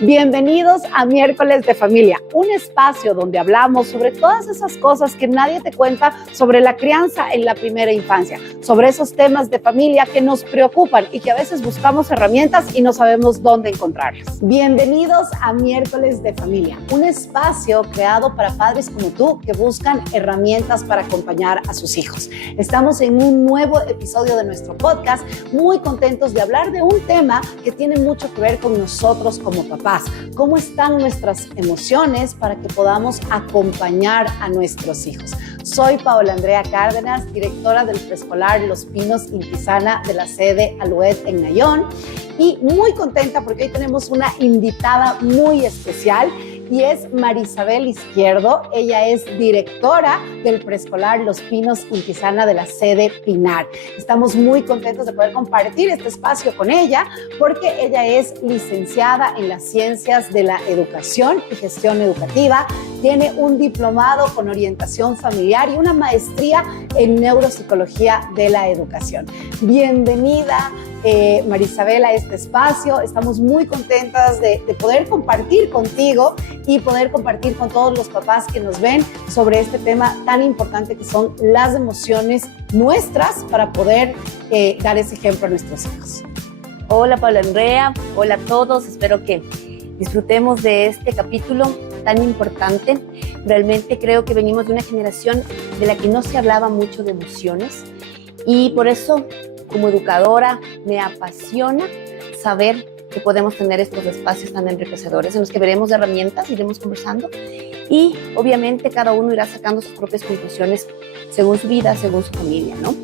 Bienvenidos a Miércoles de Familia, un espacio donde hablamos sobre todas esas cosas que nadie te cuenta sobre la crianza en la primera infancia, sobre esos temas de familia que nos preocupan y que a veces buscamos herramientas y no sabemos dónde encontrarlas. Bienvenidos a Miércoles de Familia, un espacio creado para padres como tú que buscan herramientas para acompañar a sus hijos. Estamos en un nuevo episodio de nuestro podcast, muy contentos de hablar de un tema que tiene mucho que ver con nosotros como papás. ¿Cómo están nuestras emociones para que podamos acompañar a nuestros hijos? Soy Paola Andrea Cárdenas, directora del preescolar Los Pinos Intisana de la sede Alouet en Nayón, y muy contenta porque hoy tenemos una invitada muy especial y es Marisabel Izquierdo. Ella es directora del preescolar Los Pinos Intisana de la sede Pinar. Estamos muy contentos de poder compartir este espacio con ella porque ella es licenciada en las ciencias de la educación y gestión educativa, tiene un diplomado con orientación familiar y una maestría en neuropsicología de la educación. Bienvenida, Marisabel, a este espacio. Estamos muy contentas de poder compartir contigo y poder compartir con todos los papás que nos ven sobre este tema tan importante que son las emociones nuestras para poder dar ese ejemplo a nuestros hijos. Hola Paola Andrea, hola a todos, espero que disfrutemos de este capítulo tan importante. Realmente creo que venimos de una generación de la que no se hablaba mucho de emociones y por eso como educadora me apasiona saber que podemos tener estos espacios tan enriquecedores en los que veremos herramientas, iremos conversando y obviamente cada uno irá sacando sus propias conclusiones según su vida, según su familia, ¿no?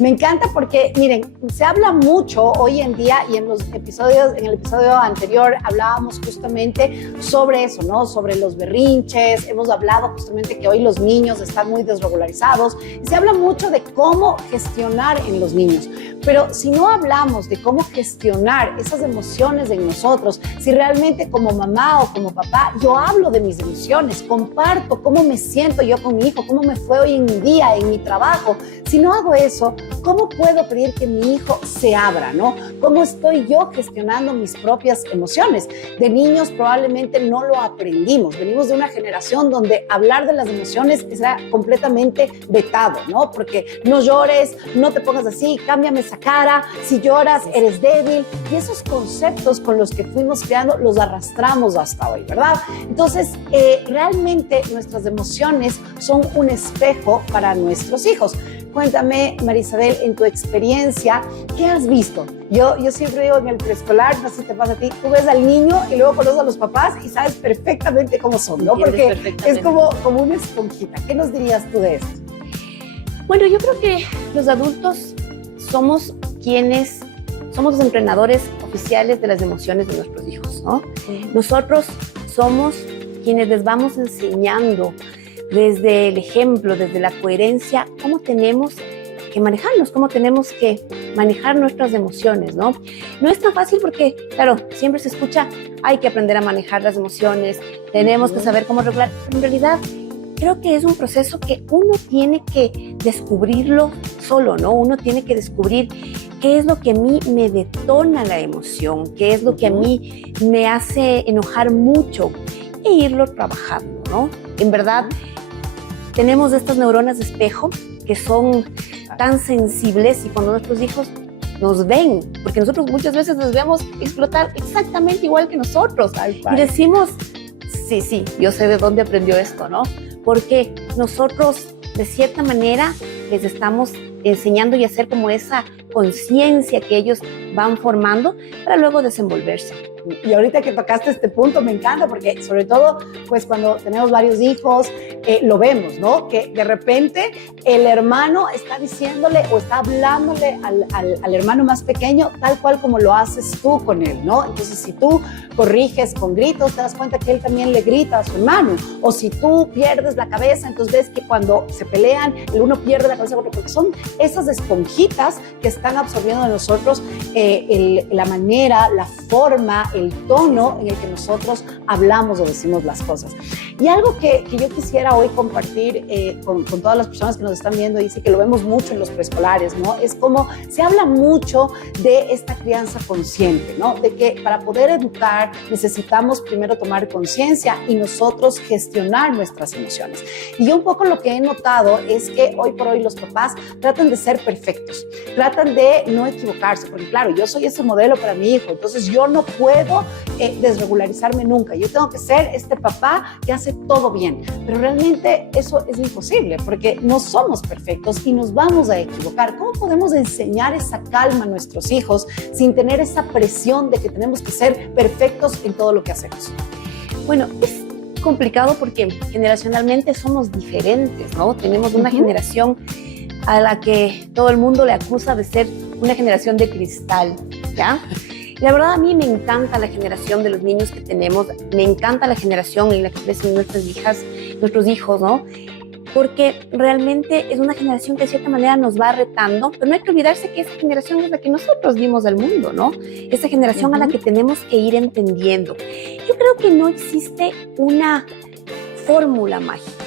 Me encanta porque, miren, se habla mucho hoy en día y en el episodio anterior hablábamos justamente sobre eso, ¿no? Sobre los berrinches, hemos hablado justamente que hoy los niños están muy desregularizados y se habla mucho de cómo gestionar en los niños, pero si no hablamos de cómo gestionar esas emociones en nosotros, si realmente como mamá o como papá yo hablo de mis emociones, comparto cómo me siento yo con mi hijo, cómo me fue hoy en mi día, en mi trabajo, si no hago eso, ¿cómo puedo pedir que mi hijo se abra, no? ¿Cómo estoy yo gestionando mis propias emociones? De niños probablemente no lo aprendimos. Venimos de una generación donde hablar de las emociones era completamente vetado, ¿no? Porque no llores, no te pongas así, cámbiame esa cara, si lloras eres débil. Y esos conceptos con los que fuimos creando los arrastramos hasta hoy, ¿verdad? Entonces, realmente nuestras emociones son un espejo para nuestros hijos. Cuéntame, Marisabel, en tu experiencia, ¿qué has visto? Yo siempre digo en el preescolar, no sé si te pasa a ti, tú ves al niño y luego conoces a los papás y sabes perfectamente cómo son, ¿no? Porque es como una esponjita. ¿Qué nos dirías tú de esto? Bueno, yo creo que los adultos somos los entrenadores oficiales de las emociones de nuestros hijos, ¿no? Nosotros somos quienes les vamos enseñando desde el ejemplo, desde la coherencia, cómo tenemos que manejarnos, cómo tenemos que manejar nuestras emociones, ¿no? No es tan fácil porque, claro, siempre se escucha, hay que aprender a manejar las emociones, tenemos que saber cómo regular, pero en realidad creo que es un proceso que uno tiene que descubrirlo solo, ¿no? Uno tiene que descubrir qué es lo que a mí me detona la emoción, qué es lo que a mí me hace enojar mucho e irlo trabajando, ¿no? En verdad, tenemos estas neuronas de espejo que son tan sensibles y cuando nuestros hijos nos ven, porque nosotros muchas veces nos vemos explotar exactamente igual que nosotros y decimos, sí, yo sé de dónde aprendió esto, ¿no? Porque nosotros de cierta manera les estamos enseñando y hacer como esa conciencia que ellos van formando para luego desenvolverse. Y ahorita que tocaste este punto me encanta porque sobre todo pues cuando tenemos varios hijos lo vemos, ¿no? Que de repente el hermano está diciéndole o está hablándole al hermano más pequeño tal cual como lo haces tú con él, ¿no? Entonces si tú corriges con gritos te das cuenta que él también le grita a su hermano, o si tú pierdes la cabeza entonces ves que cuando se pelean el uno pierde la cabeza porque son esas esponjitas que están absorbiendo de nosotros la manera, la forma, el tono en el que nosotros hablamos o decimos las cosas. Y algo que yo quisiera hoy compartir con todas las personas que nos están viendo, y sí que lo vemos mucho en los preescolares, ¿no? Es como se habla mucho de esta crianza consciente, ¿no? De que para poder educar necesitamos primero tomar conciencia y nosotros gestionar nuestras emociones. Y yo un poco lo que he notado es que hoy por hoy los papás tratan de ser perfectos, tratan de no equivocarse, porque claro, yo soy ese modelo para mi hijo, entonces yo no puedo desregularizarme nunca, yo tengo que ser este papá que hace todo bien, pero realmente eso es imposible porque no somos perfectos y nos vamos a equivocar. ¿Cómo podemos enseñar esa calma a nuestros hijos sin tener esa presión de que tenemos que ser perfectos en todo lo que hacemos? Bueno, es complicado porque generacionalmente somos diferentes, ¿no? Tenemos una generación a la que todo el mundo le acusa de ser una generación de cristal, ¿ya? La verdad, a mí me encanta la generación de los niños que tenemos, me encanta la generación en la que crecen nuestras hijas, nuestros hijos, ¿no? Porque realmente es una generación que de cierta manera nos va retando, pero no hay que olvidarse que esa generación es la que nosotros dimos al mundo, ¿no? Esa generación a la que tenemos que ir entendiendo. Yo creo que no existe una fórmula mágica.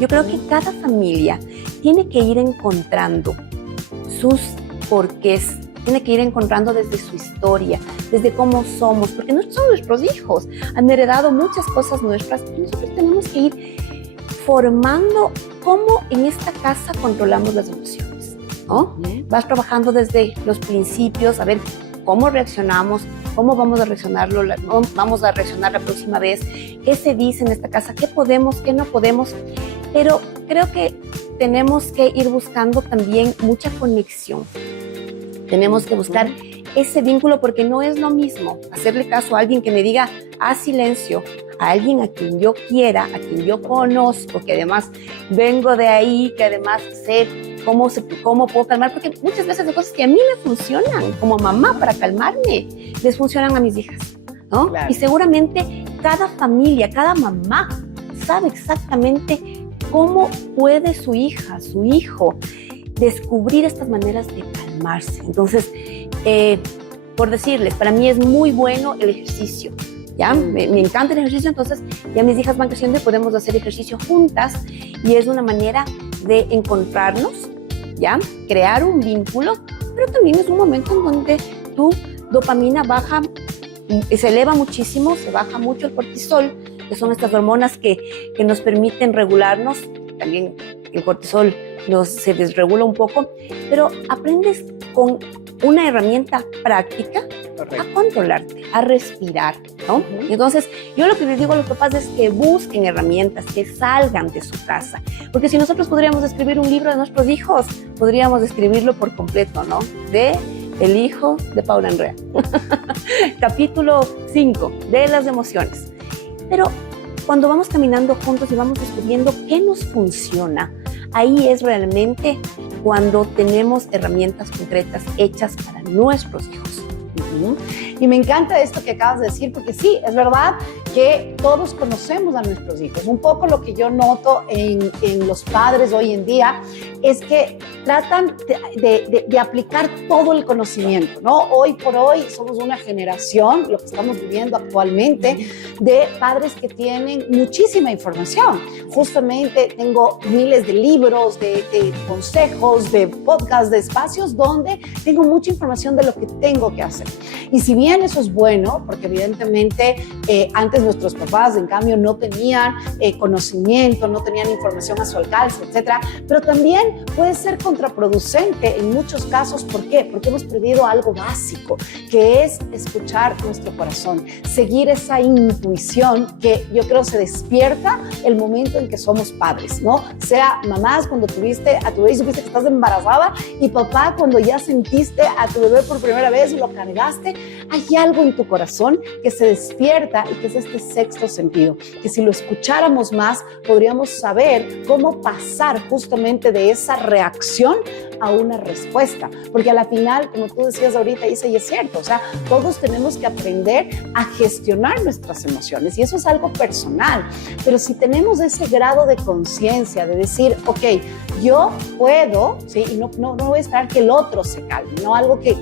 Yo creo que cada familia tiene que ir encontrando sus porqués, tiene que ir encontrando desde su historia, desde cómo somos, porque no son nuestros hijos, han heredado muchas cosas nuestras y nosotros tenemos que ir formando cómo en esta casa controlamos las emociones, ¿no? Vas trabajando desde los principios, a ver cómo reaccionamos, cómo vamos a vamos a reaccionar la próxima vez, qué se dice en esta casa, qué podemos, qué no podemos, pero creo que tenemos que ir buscando también mucha conexión. Tenemos que buscar ese vínculo porque no es lo mismo hacerle caso a alguien que me diga a silencio, a alguien a quien yo quiera, a quien yo conozco, que además vengo de ahí, que además sé cómo puedo calmar, porque muchas veces hay cosas que a mí me funcionan como mamá para calmarme, les funcionan a mis hijas, ¿no? Claro. Y seguramente cada familia, cada mamá sabe exactamente cómo puede su hija, su hijo, descubrir estas maneras de calmarse. Entonces, por decirles, para mí es muy bueno el ejercicio, ¿ya? Me encanta el ejercicio, entonces ya mis hijas van creciendo y podemos hacer ejercicio juntas y es una manera de encontrarnos, ¿ya? Crear un vínculo, pero también es un momento en donde tu dopamina baja, se eleva muchísimo, se baja mucho el cortisol, que son estas hormonas que nos permiten regularnos. También el cortisol se desregula un poco, pero aprendes con una herramienta práctica a controlarte, a respirar, ¿no? Entonces, yo lo que les digo a los papás es que busquen herramientas, que salgan de su casa, porque si nosotros podríamos escribir un libro de nuestros hijos, podríamos escribirlo por completo, ¿no? De El hijo de Paula Andrea. Capítulo 5, de las emociones. Pero cuando vamos caminando juntos y vamos descubriendo qué nos funciona, ahí es realmente cuando tenemos herramientas concretas hechas para nuestros hijos. Y me encanta esto que acabas de decir, porque sí, es verdad que todos conocemos a nuestros hijos. Un poco lo que yo noto en los padres hoy en día es que tratan de aplicar todo el conocimiento, ¿no? Hoy por hoy somos una generación, lo que estamos viviendo actualmente, de padres que tienen muchísima información. Justamente tengo miles de libros, de consejos, de podcasts, de espacios donde tengo mucha información de lo que tengo que hacer. Y si bien eso es bueno, porque evidentemente antes nuestros papás, en cambio, no tenían conocimiento, no tenían información a su alcance, etcétera, pero también puede ser contraproducente en muchos casos. ¿Por qué? Porque hemos perdido algo básico, que es escuchar nuestro corazón, seguir esa intuición que yo creo se despierta el momento en que somos padres, ¿no? Sea mamás cuando tuviste a tu bebé y supiste que estás embarazada, y papá cuando ya sentiste a tu bebé por primera vez y lo cargaste. Hay algo en tu corazón que se despierta y que es este sexto sentido, que si lo escucháramos más podríamos saber cómo pasar justamente de esa reacción a una respuesta, porque a la final, como tú decías ahorita, Isa, y es cierto, o sea, todos tenemos que aprender a gestionar nuestras emociones y eso es algo personal, pero si tenemos ese grado de conciencia de decir, ok, yo puedo, ¿sí? Y no voy a esperar que el otro se calme, ¿no? Algo que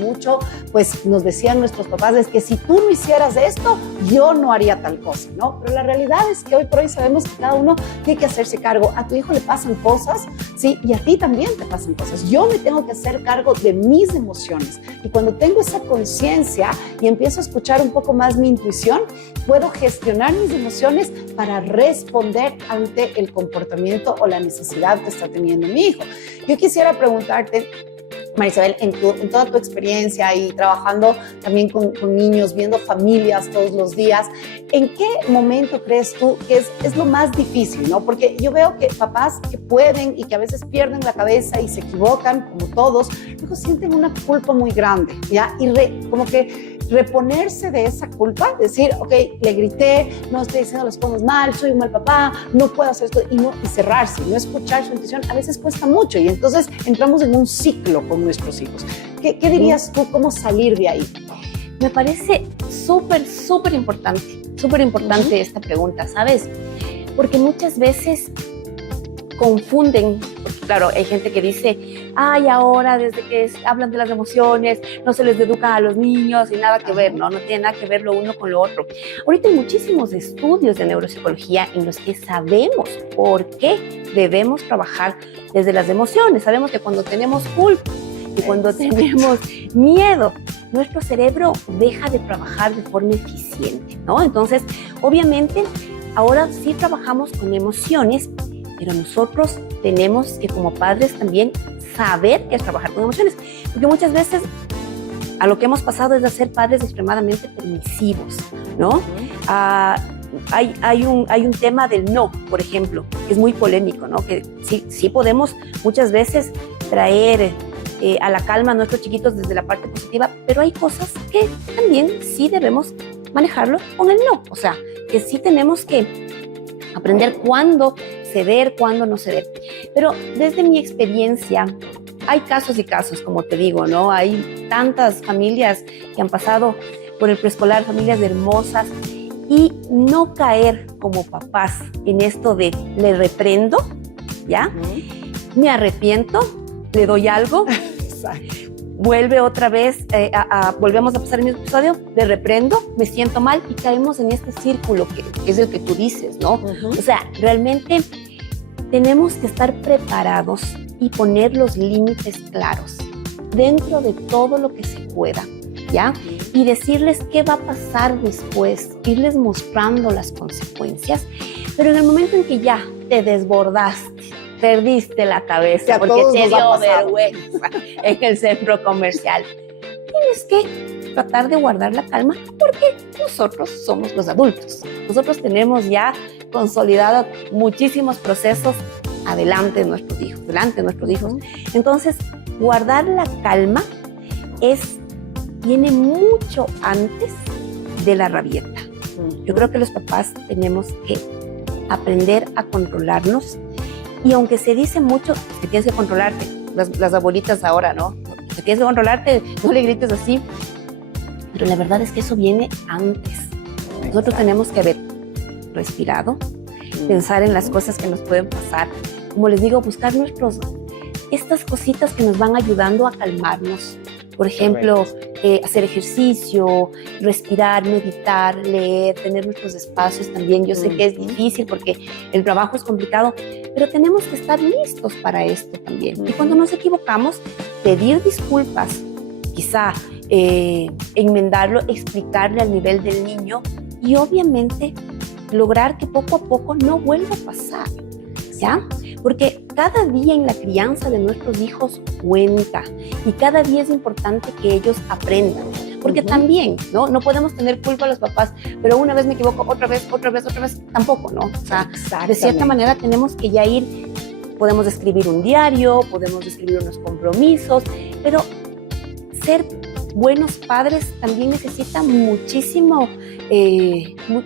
mucho, pues, nos decían nuestros papás es que si tú no hicieras esto, yo no haría tal cosa, ¿no? Pero la realidad es que hoy por hoy sabemos que cada uno tiene que hacerse cargo. A tu hijo le pasan cosas, ¿sí? Y a ti también te pasan cosas. Yo me tengo que hacer cargo de mis emociones. Y cuando tengo esa conciencia y empiezo a escuchar un poco más mi intuición, puedo gestionar mis emociones para responder ante el comportamiento o la necesidad que está teniendo mi hijo. Yo quisiera preguntarte, Marisabel, en toda tu experiencia y trabajando también con niños, viendo familias todos los días, ¿en qué momento crees tú que es lo más difícil, ¿no? Porque yo veo que papás que pueden y que a veces pierden la cabeza y se equivocan, como todos, luego sienten una culpa muy grande, ¿ya? Y como que reponerse de esa culpa, decir, ok, le grité, no estoy diciendo las cosas mal, soy un mal papá, no puedo hacer esto, y cerrarse, no escuchar su intuición, a veces cuesta mucho, y entonces entramos en un ciclo con nuestros hijos. ¿Qué dirías tú, cómo salir de ahí? Me parece súper importante esta pregunta, ¿sabes? Porque muchas veces confunden, porque claro, hay gente que dice, ay, ahora desde que hablan de las emociones, no se les educa a los niños y nada que ver, no tiene nada que ver lo uno con lo otro. Ahorita hay muchísimos estudios de neuropsicología en los que sabemos por qué debemos trabajar desde las emociones. Sabemos que cuando tenemos culpa y cuando tenemos miedo, nuestro cerebro deja de trabajar de forma eficiente, ¿no? Entonces, obviamente, ahora sí trabajamos con emociones, pero nosotros tenemos que como padres también saber qué es trabajar con emociones, porque muchas veces a lo que hemos pasado es de ser padres extremadamente permisivos, ¿no? Hay un tema del no, por ejemplo, que es muy polémico, ¿no? Que sí podemos muchas veces traer a la calma a nuestros chiquitos desde la parte positiva, pero hay cosas que también sí debemos manejarlo con el no, o sea, que sí tenemos que aprender cuándo ceder, cuándo no ceder. Pero desde mi experiencia, hay casos y casos, como te digo, ¿no? Hay tantas familias que han pasado por el preescolar, familias hermosas, y no caer como papás en esto de le reprendo, ¿ya? Me arrepiento, le doy algo, vuelve otra vez, volvemos a pasar el mismo episodio, le reprendo, me siento mal y caemos en este círculo que es el que tú dices, ¿no? O sea, realmente tenemos que estar preparados y poner los límites claros dentro de todo lo que se pueda, ¿ya? Y decirles qué va a pasar después, irles mostrando las consecuencias, pero en el momento en que ya te desbordaste, perdiste la cabeza porque te dio vergüenza en el centro comercial, tienes que tratar de guardar la calma porque nosotros somos los adultos. Nosotros tenemos ya consolidados muchísimos procesos delante de nuestros hijos. Entonces, guardar la calma viene mucho antes de la rabieta. Yo creo que los papás tenemos que aprender a controlarnos. Y aunque se dice mucho que tienes que controlarte, las abuelitas ahora, ¿no? Que tienes que controlarte, no le grites así. Pero la verdad es que eso viene antes. Nosotros tenemos que haber respirado, pensar en las cosas que nos pueden pasar. Como les digo, buscar estas cositas que nos van ayudando a calmarnos. Por ejemplo, hacer ejercicio, respirar, meditar, leer, tener nuestros espacios también. Yo sé que es difícil porque el trabajo es complicado, pero tenemos que estar listos para esto también. Y cuando nos equivocamos, pedir disculpas, quizá enmendarlo, explicarle al nivel del niño y obviamente lograr que poco a poco no vuelva a pasar, ¿ya? Porque cada día en la crianza de nuestros hijos cuenta y cada día es importante que ellos aprendan. Porque también, ¿no? No podemos tener culpa a los papás, pero una vez me equivoco, otra vez, tampoco, ¿no? O sea, de cierta manera tenemos que ya podemos escribir un diario, podemos escribir unos compromisos, pero ser buenos padres también necesitan muchísimo,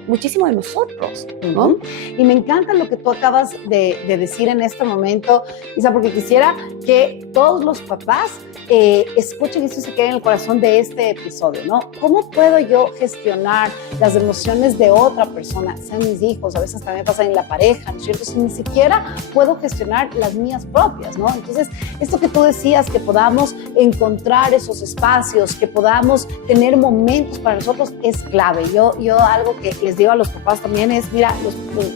muchísimo de nosotros, ¿no? Y me encanta lo que tú acabas de decir en este momento, Isa, porque quisiera que todos los papás escuchen esto y se queden en el corazón de este episodio, ¿no? ¿Cómo puedo yo gestionar las emociones de otra persona, sean mis hijos, a veces también pasa en la pareja, ¿no es cierto? Si ni siquiera puedo gestionar las mías propias, ¿no? Entonces, esto que tú decías, que podamos encontrar esos espacios, que podamos tener momentos para nosotros, es clave. Yo algo que les digo a los papás también es, mira,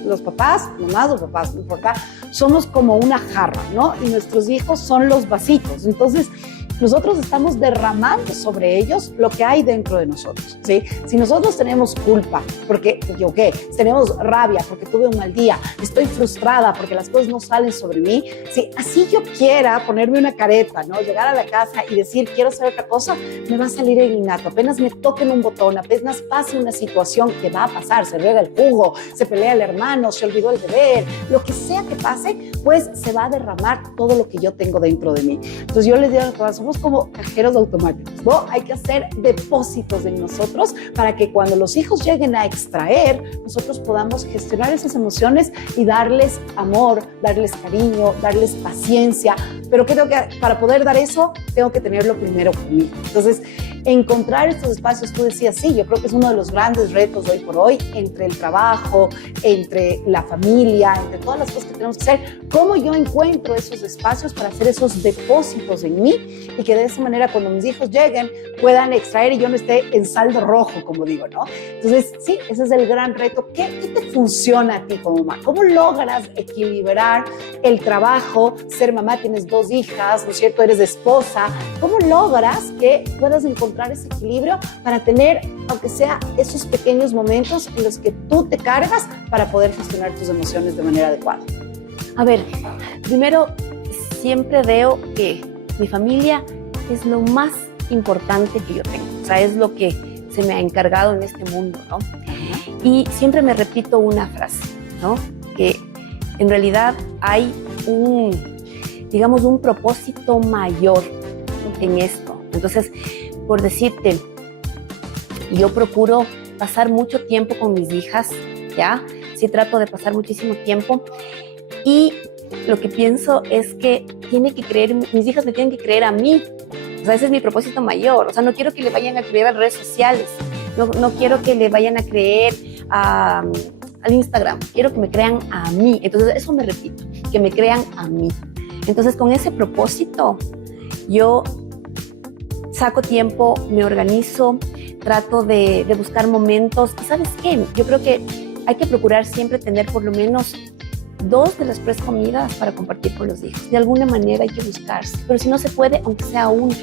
los papás, mamás o papás, no importa, somos como una jarra, ¿no? Y nuestros hijos son los vasitos. Entonces, nosotros estamos derramando sobre ellos lo que hay dentro de nosotros, ¿sí? Si nosotros tenemos culpa, porque yo qué, tenemos rabia porque tuve un mal día, estoy frustrada porque las cosas no salen sobre mí, si así yo quiera ponerme una careta, ¿no? Llegar a la casa y decir quiero hacer otra cosa, me va a salir el innato. Apenas me toquen un botón, apenas pase una situación que va a pasar, se riega el jugo, se pelea el hermano, se olvidó el deber, lo que sea que pase, pues se va a derramar todo lo que yo tengo dentro de mí. Entonces yo les digo a los papás, somos como cajeros automáticos, ¿no? Hay que hacer depósitos en nosotros para que cuando los hijos lleguen a extraer, nosotros podamos gestionar esas emociones y darles amor, darles cariño, darles paciencia. Pero creo que para poder dar eso, tengo que tenerlo primero conmigo. Entonces, encontrar estos espacios, tú decías, sí, yo creo que es uno de los grandes retos hoy por hoy, entre el trabajo, entre la familia, entre todas las cosas que tenemos que hacer, cómo yo encuentro esos espacios para hacer esos depósitos en mí y que de esa manera cuando mis hijos lleguen puedan extraer y yo no esté en saldo rojo, como digo, ¿no? Entonces, sí, ese es el gran reto. ¿Qué te funciona a ti como mamá? ¿Cómo logras equilibrar el trabajo, ser mamá, tienes 2 hijas, ¿no es cierto? Eres esposa. ¿Cómo logras que puedas encontrar ese equilibrio para tener, aunque sea esos pequeños momentos en los que tú te cargas para poder gestionar tus emociones de manera adecuada? A ver, primero, siempre veo que mi familia es lo más importante que yo tengo. O sea, es lo que se me ha encargado en este mundo, ¿no? Y siempre me repito una frase, ¿no? Que en realidad hay digamos, un propósito mayor en esto. Entonces, por decirte, yo procuro pasar mucho tiempo con mis hijas, ¿ya? Sí trato de pasar muchísimo tiempo y lo que pienso es que mis hijas me tienen que creer a mí. O sea, ese es mi propósito mayor. O sea, no quiero que le vayan a creer a redes sociales, no quiero que le vayan a creer al Instagram, quiero que me crean a mí. Entonces, eso me repito, que me crean a mí. Entonces, con ese propósito, yo saco tiempo, me organizo, trato de buscar momentos. ¿Y sabes qué? Yo creo que hay que procurar siempre tener por lo menos 2 de las 3 comidas para compartir con los hijos. De alguna manera hay que buscarse, pero si no se puede, aunque sea uno.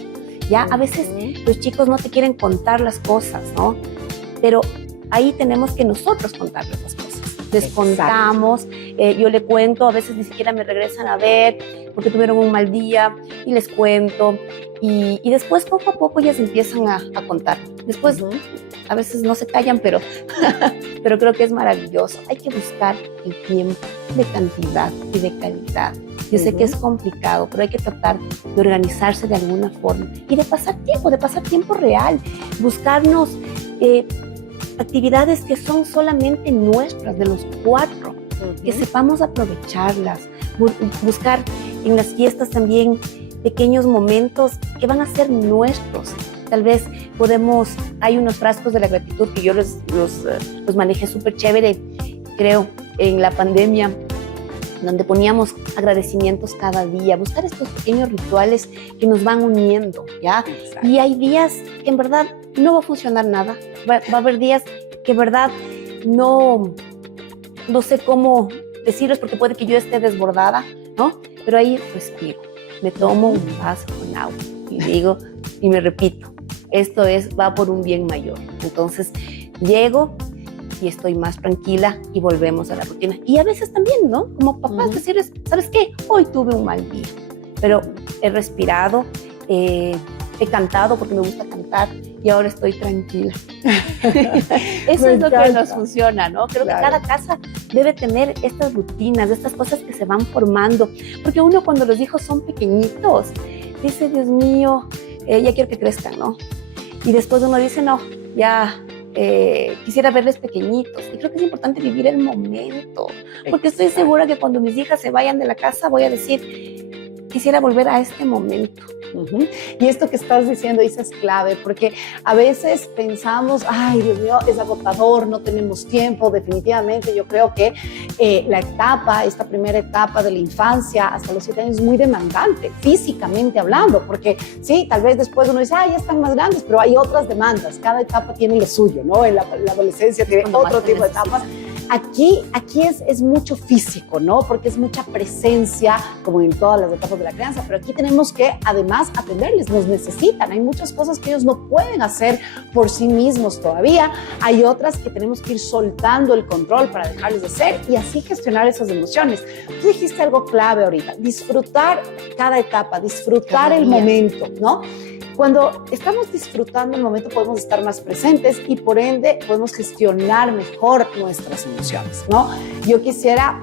Ya a veces los chicos no te quieren contar las cosas, ¿no? Pero ahí tenemos que nosotros contarles las cosas. Les contamos, yo le cuento, a veces ni siquiera me regresan a ver porque tuvieron un mal día y les cuento y después poco a poco ellas empiezan a contar. Después a veces no se callan, pero creo que es maravilloso. Hay que buscar el tiempo de cantidad y de calidad. Yo sé que es complicado, pero hay que tratar de organizarse de alguna forma y de pasar tiempo real, buscarnos actividades que son solamente nuestras, de los 4, que sepamos aprovecharlas, buscar en las fiestas también pequeños momentos que van a ser nuestros. Tal vez hay unos frascos de la gratitud que yo los manejé súper chévere, creo, en la pandemia, donde poníamos agradecimientos cada día, buscar estos pequeños rituales que nos van uniendo, ¿ya? Exacto. Y hay días que en verdad no va a funcionar nada, va a haber días que en verdad no sé cómo decirles porque puede que yo esté desbordada, ¿no? Pero ahí respiro, me tomo un vaso con agua y digo, y me repito, esto va por un bien mayor. Entonces llego y estoy más tranquila y volvemos a la rutina. Y a veces también, ¿no? Como papás, decirles, ¿sabes qué? Hoy tuve un mal día, pero he respirado, he cantado porque me gusta cantar y ahora estoy tranquila. Eso es lo que nos funciona, ¿no? Creo que cada casa debe tener estas rutinas, estas cosas que se van formando, porque uno cuando los hijos son pequeñitos dice, Dios mío, ya quiero que crezcan, ¿no? y después uno dice, no, ya quisiera verles pequeñitos. Y creo que es importante vivir el momento, porque estoy segura que cuando mis hijas se vayan de la casa voy a decir, quisiera volver a este momento. Y esto que estás diciendo, Isa, es clave, porque a veces pensamos, ay, Dios mío, es agotador, no tenemos tiempo. Definitivamente yo creo que esta primera etapa de la infancia hasta los 7 años es muy demandante, físicamente hablando, porque sí, tal vez después uno dice, ay, ya están más grandes, pero hay otras demandas, cada etapa tiene lo suyo, ¿no? En la adolescencia tiene otro tipo de etapas. Aquí es mucho físico, ¿no? Porque es mucha presencia, como en todas las etapas de la crianza, pero aquí tenemos que además atenderles, nos necesitan. Hay muchas cosas que ellos no pueden hacer por sí mismos todavía. Hay otras que tenemos que ir soltando el control para dejarles de ser y así gestionar esas emociones. Tú dijiste algo clave ahorita, disfrutar cada etapa, disfrutar el momento, ¿no? Cuando estamos disfrutando el momento podemos estar más presentes y por ende podemos gestionar mejor nuestras emociones, ¿no? Yo quisiera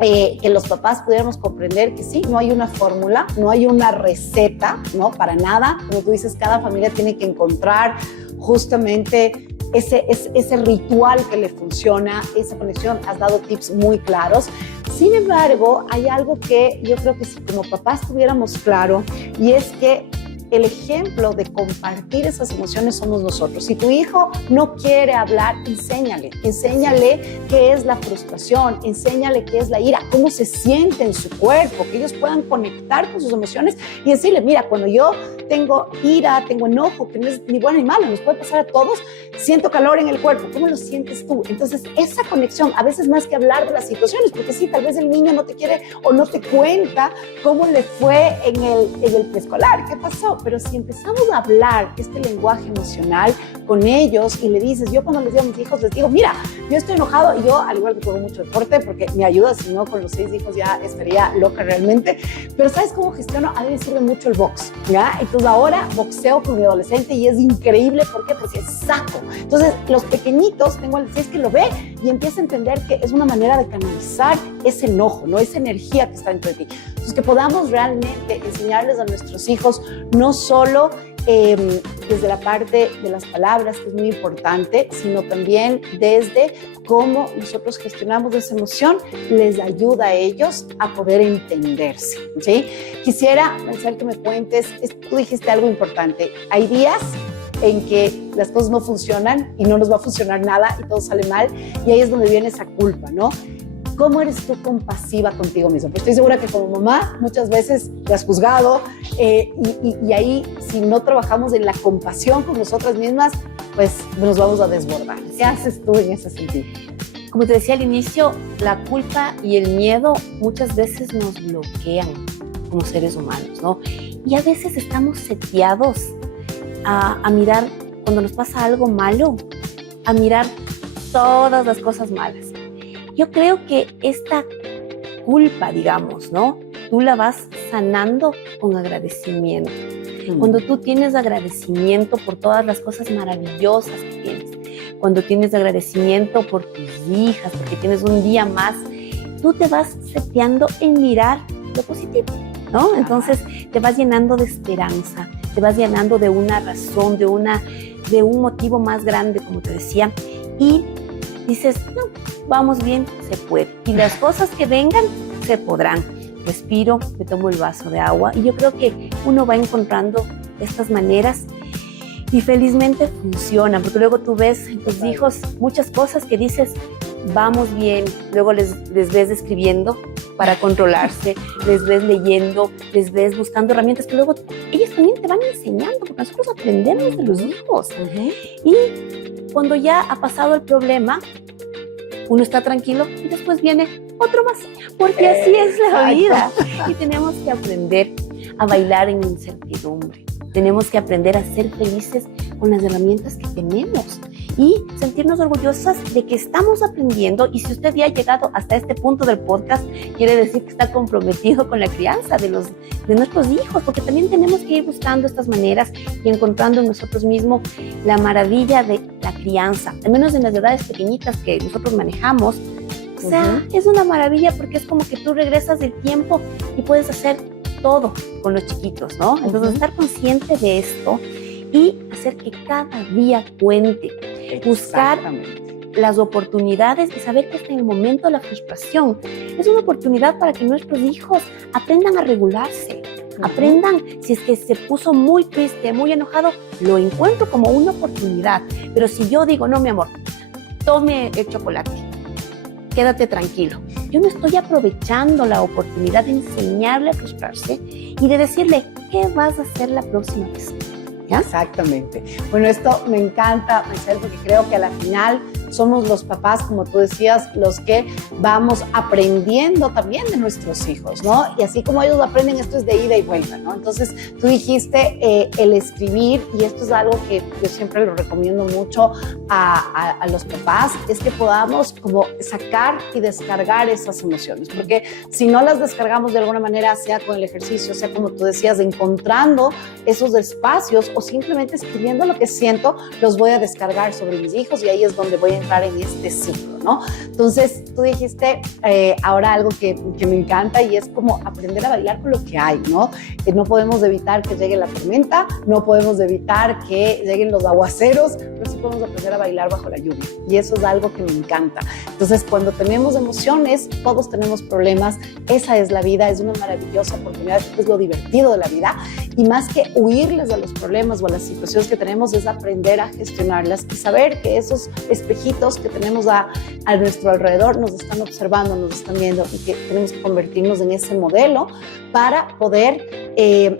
que los papás pudiéramos comprender que sí, no hay una fórmula, no hay una receta, ¿no? Para nada. Como tú dices, cada familia tiene que encontrar justamente ese ritual que le funciona, esa conexión. Has dado tips muy claros. Sin embargo, hay algo que yo creo que si como papás tuviéramos claro, y es que el ejemplo de compartir esas emociones somos nosotros. Si tu hijo no quiere hablar, enséñale qué es la frustración, enséñale qué es la ira, cómo se siente en su cuerpo, que ellos puedan conectar con sus emociones y decirle, mira, cuando yo tengo ira, tengo enojo, que no es ni bueno ni malo, nos puede pasar a todos, siento calor en el cuerpo, ¿cómo lo sientes tú? Entonces, esa conexión, a veces más que hablar de las situaciones, porque sí, tal vez el niño no te quiere o no te cuenta cómo le fue en el preescolar, ¿qué pasó? Pero si empezamos a hablar este lenguaje emocional con ellos y le dices, yo cuando les digo a mis hijos, les digo, mira, yo estoy enojado y yo, al igual que juego mucho deporte, porque me ayuda, si no, con los 6 hijos ya estaría loca realmente, pero ¿sabes cómo gestiono? A mí me sirve mucho el box, ¿ya? Entonces ahora boxeo con mi adolescente y es increíble, ¿por qué? Porque saco. Entonces los pequeñitos, tengo el 6 que lo ve y empieza a entender que es una manera de canalizar ese enojo, ¿no? Esa energía que está dentro de ti. Entonces que podamos realmente enseñarles a nuestros hijos no solo desde la parte de las palabras, que es muy importante, sino también desde cómo nosotros gestionamos esa emoción, les ayuda a ellos a poder entenderse, ¿sí? Quisiera, Maricel, que me cuentes, tú dijiste algo importante, hay días en que las cosas no funcionan y no nos va a funcionar nada y todo sale mal, y ahí es donde viene esa culpa, ¿no? ¿Cómo eres tú compasiva contigo misma? Pues estoy segura que como mamá muchas veces te has juzgado y ahí si no trabajamos en la compasión con nosotras mismas, pues nos vamos a desbordar. ¿Qué haces tú en ese sentido? Como te decía al inicio, la culpa y el miedo muchas veces nos bloquean como seres humanos, ¿no? Y a veces estamos seteados a mirar, cuando nos pasa algo malo, a mirar todas las cosas malas. Yo creo que esta culpa, digamos, ¿no? Tú la vas sanando con agradecimiento. Cuando tú tienes agradecimiento por todas las cosas maravillosas que tienes, cuando tienes agradecimiento por tus hijas, porque tienes un día más, tú te vas seteando en mirar lo positivo, ¿no? Entonces te vas llenando de esperanza, te vas llenando de una razón, de un motivo más grande, como te decía, y dices, no, vamos bien, se puede. Y las cosas que vengan, se podrán. Respiro, me tomo el vaso de agua y yo creo que uno va encontrando estas maneras y felizmente funcionan, porque luego tú ves en tus hijos muchas cosas que dices, vamos bien, luego les ves escribiendo para controlarse, les ves leyendo, les ves buscando herramientas que luego ellos también te van enseñando, porque nosotros aprendemos de los hijos. Y cuando ya ha pasado el problema, uno está tranquilo y después viene otro más, porque así es la vida. Y tenemos que aprender a bailar en incertidumbre. Tenemos que aprender a ser felices con las herramientas que tenemos y sentirnos orgullosas de que estamos aprendiendo. Y si usted ya ha llegado hasta este punto del podcast, quiere decir que está comprometido con la crianza de nuestros hijos, porque también tenemos que ir buscando estas maneras y encontrando en nosotros mismos la maravilla de la crianza, al menos en las edades pequeñitas que nosotros manejamos. O sea, es una maravilla porque es como que tú regresas del tiempo y puedes hacer todo con los chiquitos, ¿no? Entonces, estar consciente de esto y hacer hacer que cada día cuente, buscar las oportunidades y saber que hasta en el momento de la frustración es una oportunidad para que nuestros hijos aprendan a regularse, aprendan, si es que se puso muy triste, muy enojado, lo encuentro como una oportunidad. Pero si yo digo, no, mi amor, tome el chocolate, quédate tranquilo, yo no estoy aprovechando la oportunidad de enseñarle a frustrarse y de decirle, ¿qué vas a hacer la próxima vez? ¿Ya? Exactamente. Bueno, esto me encanta, Maricel, porque creo que a la final somos los papás, como tú decías, los que vamos aprendiendo también de nuestros hijos, ¿no? Y así como ellos aprenden, esto es de ida y vuelta, ¿no? Entonces, tú dijiste el escribir, y esto es algo que yo siempre lo recomiendo mucho a los papás, es que podamos como sacar y descargar esas emociones, porque si no las descargamos de alguna manera, sea con el ejercicio, sea como tú decías, encontrando esos espacios o simplemente escribiendo lo que siento, los voy a descargar sobre mis hijos y ahí es donde voy a entrar en este ciclo, ¿no? Entonces, tú dijiste ahora algo que me encanta y es como aprender a bailar con lo que hay, ¿no? No podemos evitar que llegue la tormenta, no podemos evitar que lleguen los aguaceros, pero sí podemos aprender a bailar bajo la lluvia y eso es algo que me encanta. Entonces, cuando tenemos emociones, todos tenemos problemas, esa es la vida, es una maravillosa oportunidad, es lo divertido de la vida y más que huirles a los problemas o a las situaciones que tenemos es aprender a gestionarlas y saber que esos espejitos que tenemos a nuestro alrededor nos están observando, nos están viendo y que tenemos que convertirnos en ese modelo para poder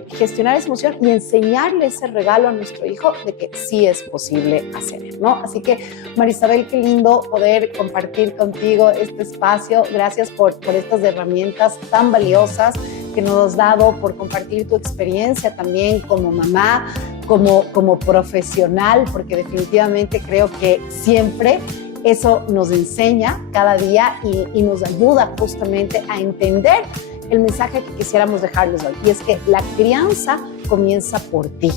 gestionar esa emoción y enseñarle ese regalo a nuestro hijo de que sí es posible hacer, ¿no? Así que, Marisabel, qué lindo poder compartir contigo este espacio. Gracias por estas herramientas tan valiosas que nos has dado, por compartir tu experiencia también como mamá, como profesional, porque definitivamente creo que siempre eso nos enseña cada día y nos ayuda justamente a entender el mensaje que quisiéramos dejarles hoy. Y es que la crianza comienza por ti.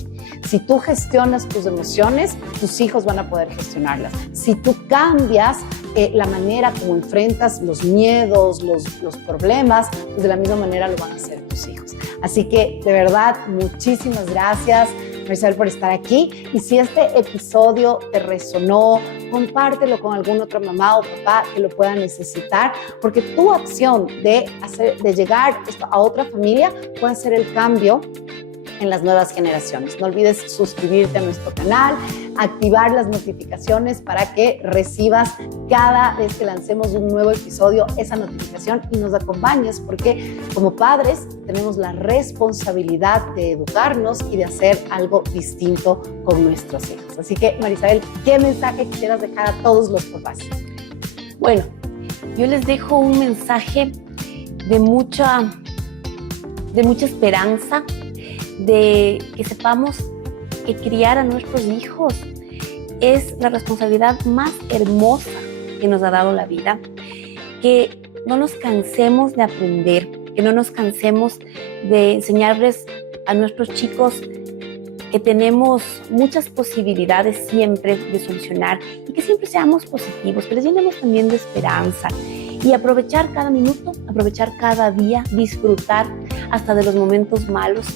Si tú gestionas tus emociones, tus hijos van a poder gestionarlas. Si tú cambias la manera como enfrentas los miedos, los problemas, pues de la misma manera lo van a hacer tus hijos. Así que, de verdad, muchísimas gracias, Maricel, por estar aquí. Y si este episodio te resonó, compártelo con alguna otra mamá o papá que lo pueda necesitar, porque tu acción de llegar a otra familia puede hacer el cambio en las nuevas generaciones. No olvides suscribirte a nuestro canal, activar las notificaciones para que recibas cada vez que lancemos un nuevo episodio esa notificación y nos acompañes, porque como padres tenemos la responsabilidad de educarnos y de hacer algo distinto con nuestros hijos. Así que, Marisabel, ¿qué mensaje quisieras dejar a todos los papás? Bueno, yo les dejo un mensaje de mucha esperanza, de que sepamos que criar a nuestros hijos es la responsabilidad más hermosa que nos ha dado la vida, que no nos cansemos de aprender, que no nos cansemos de enseñarles a nuestros chicos que tenemos muchas posibilidades siempre de solucionar y que siempre seamos positivos, que les llenemos también de esperanza y aprovechar cada minuto, aprovechar cada día, disfrutar hasta de los momentos malos,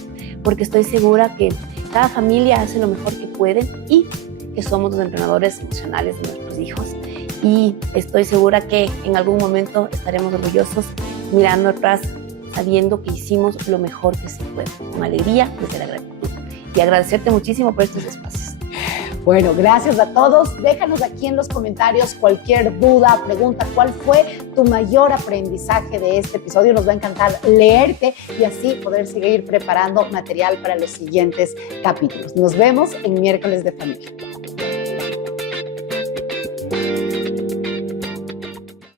porque estoy segura que cada familia hace lo mejor que puede y que somos los entrenadores emocionales de nuestros hijos. Y estoy segura que en algún momento estaremos orgullosos mirando atrás, sabiendo que hicimos lo mejor que se puede, con alegría, desde la gratitud. Y agradecerte muchísimo por estos espacios. Bueno, gracias a todos. Déjanos aquí en los comentarios cualquier duda, pregunta, cuál fue tu mayor aprendizaje de este episodio. Nos va a encantar leerte y así poder seguir preparando material para los siguientes capítulos. Nos vemos en Miércoles de Familia.